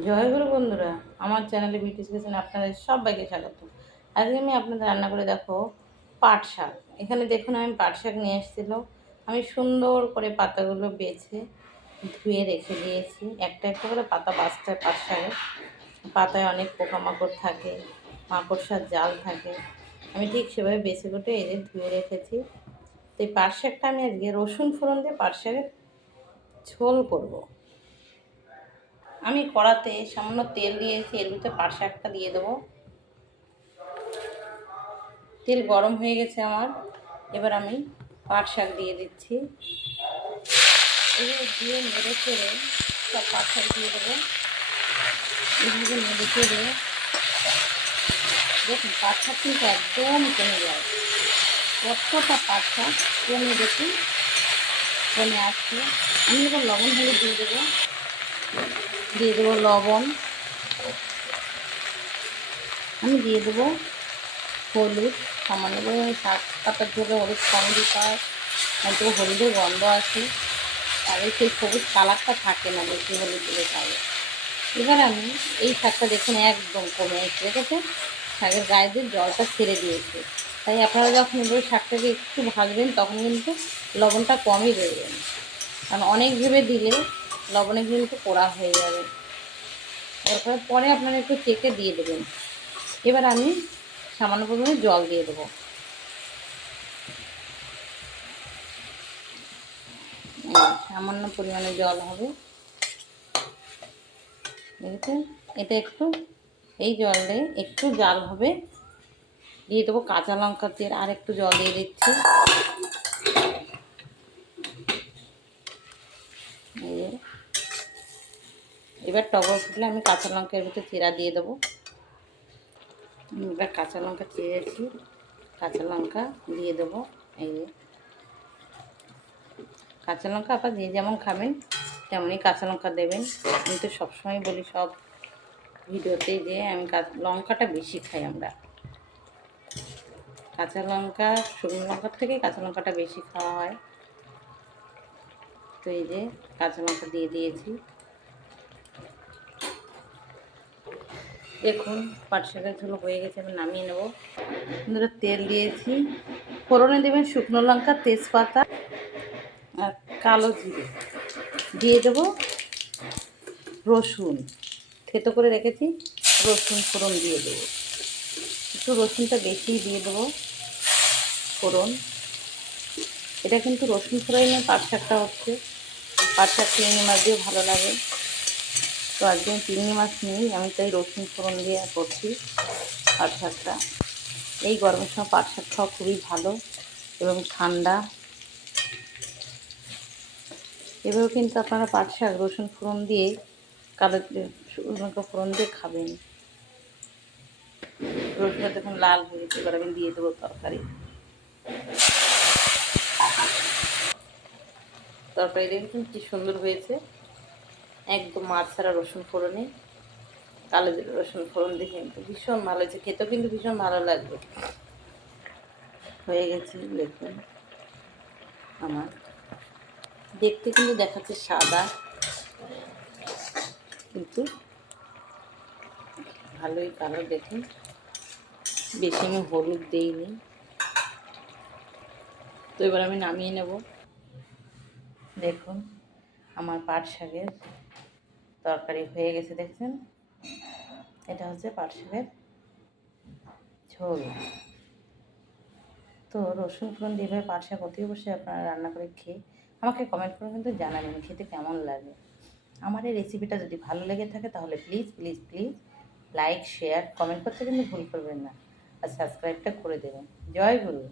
জয় গুরু বন্ধুরা, আমার চ্যানেলে বিউটি কিচেনে আপনাদের সবাইকে স্বাগত। আজকে আমি আপনাদের রান্না করে দেখো পাট শাক। এখানে দেখুন আমি পাট শাক নিয়ে এসেছিলো। আমি সুন্দর করে পাতাগুলো বেছে ধুয়ে রেখে দিয়েছি। একটা একটা করে পাতা বাছতে হয় পাট শাকের। পাতায় অনেক পোকামাকড় থাকে, মাকড়সার জাল থাকে। আমি ঠিক সেভাবে বেছে কুটে এদের ধুয়ে রেখেছি। তো এই পাট শাকটা আমি আজকে রসুন ফোড়ন দিয়ে পাট শাকের ঝোল করবো। আমি কড়াতে সামান্য তেল দিয়েছি, এর ভিতরে পাট শাকটা দিয়ে দেবো। তেল গরম হয়ে গেছে আমার, এবার আমি পাট শাক দিয়ে দিচ্ছি। এগুলো দিয়ে নেড়ে চেড়ে সব পাট শাক দিয়ে দেবো। এগুলো নেড়ে চেড়ে দেখুন পাট শাক কিন্তু একদম কমে যায়। কতটা পাট শাক কমে দেখুন, কমে আসছে। আমি এবার লবণ হলুদ দিয়ে দেবো লবণ। আমি দিয়ে দেবো হলুদ সামান্য পরিমাণে। শাক পাতার ঝোলে হলুদ কম দিতে হয়, নয়তো হলুদের গন্ধ আসে, তাহলে সেই সবুজ কালারটা থাকে না বেশি হলুদ দিলে খাবে। এবার আমি এই শাকটা দেখুন একদম কমে এসে রেখেছে, শাকের গায়ে দিয়ে জলটা ছেড়ে দিয়েছে। তাই আপনারা যখন এবার শাকটাকে একটু ভাজবেন তখন কিন্তু লবণটা কমই দেবেন, কারণ অনেক ভেবে দিলে লবণে কিন্তু পোড়া হয়ে যাবে। তারপরে পরে আপনারা একটু চেখে দিয়ে দেবেন। এবার আমি সামান্য পরিমাণে জল দিয়ে দেবো। সামান্য পরিমাণে জল হবে, দেখেছেন? এটা একটু এই জলে একটু জাল হবে। দিয়ে দেবো কাঁচা লঙ্কা তেল, আর একটু জল দিয়ে দিচ্ছি। এবার টগর ফুটলে আমি কাঁচা লঙ্কা এর ভিতরে চিরা দিয়ে দেবো। এবার কাঁচা লঙ্কা চিরেছি, কাঁচা লঙ্কা দিয়ে দেবো। এই কাঁচা লঙ্কা আবার যে যেমন খাবেন তেমনই কাঁচা লঙ্কা দেবেন। আমি তো সবসময় বলি সব ভিডিওতে যে আমি লঙ্কাটা বেশি খাই আমরা। কাঁচা লঙ্কা শুকনো লঙ্কার থেকে কাঁচা লঙ্কাটা বেশি খাওয়া হয়। তো এই যে কাঁচা লঙ্কা দিয়ে দিয়েছি। দেখুন পাট শাকের ঝোল হয়ে গেছে, আমি নামিয়ে নেব। বন্ধুরা তেল দিয়েছি, ফোড়নে দেবেন শুকনো লঙ্কা, তেজপাতা আর কালো জিরে। দিয়ে দেবো রসুন, থেতো করে রেখেছি, রসুন ফোড়ন দিয়ে দেবো। একটু রসুনটা বেশি দিয়ে দেবো ফোড়ন। এটা কিন্তু রসুন ফোড়নে পাট শাকটা হচ্ছে। পাট শাক চিংড়ি মাছ দিয়েও ভালো লাগে, তো একদিন চিংড়ি মাছ নেই, আমি তাই রসুন ফোড়ন দিয়ে করছি পাট শাকটা। এই গরমের সময় পাট শাক খাওয়া খুবই ভালো এবং ঠান্ডা। এভাবেও কিন্তু আপনারা পাট শাক রসুন ফোড়ন দিয়ে কালো লঙ্কা ফোড়ন দিয়ে খাবেন। রসুনটা দেখুন লাল হয়ে গেছে, এবার আমি দিয়ে দেবো তরকারি দেখুন কি সুন্দর হয়েছে, একদম মাছ ছাড়া রসুন ফোড়নে কালো রসুন ফোড়ন দিয়ে কিন্তু ভীষণ ভালো হয়েছে, খেতেও কিন্তু ভীষণ ভালো লাগবে। হয়ে গেছে দেখুন, আমার দেখতে কিন্তু দেখাচ্ছে সাদা, কিন্তু ভালোই কালার। দেখুন বেশি আমি হলুদ দিইনি। তো এবার আমি নামিয়ে নেব। দেখুন আমার পাট শাকের তরকারি হয়ে গেছে, দেখছেন? এটা হচ্ছে পাট শাকের ঝোল। তো রসুন ফোড়ন দিয়ে পাট শাক অতি অবশ্যই আপনারা রান্না করে খেয়ে আমাকে কমেন্ট করে কিন্তু জানাবেন খেতে কেমন লাগে। আমার এই রেসিপিটা যদি ভালো লেগে থাকে তাহলে please please please like share comment করতে কিন্তু ভুল করবেন না, আর সাবস্ক্রাইবটা করে দেবেন। জয় গুরু।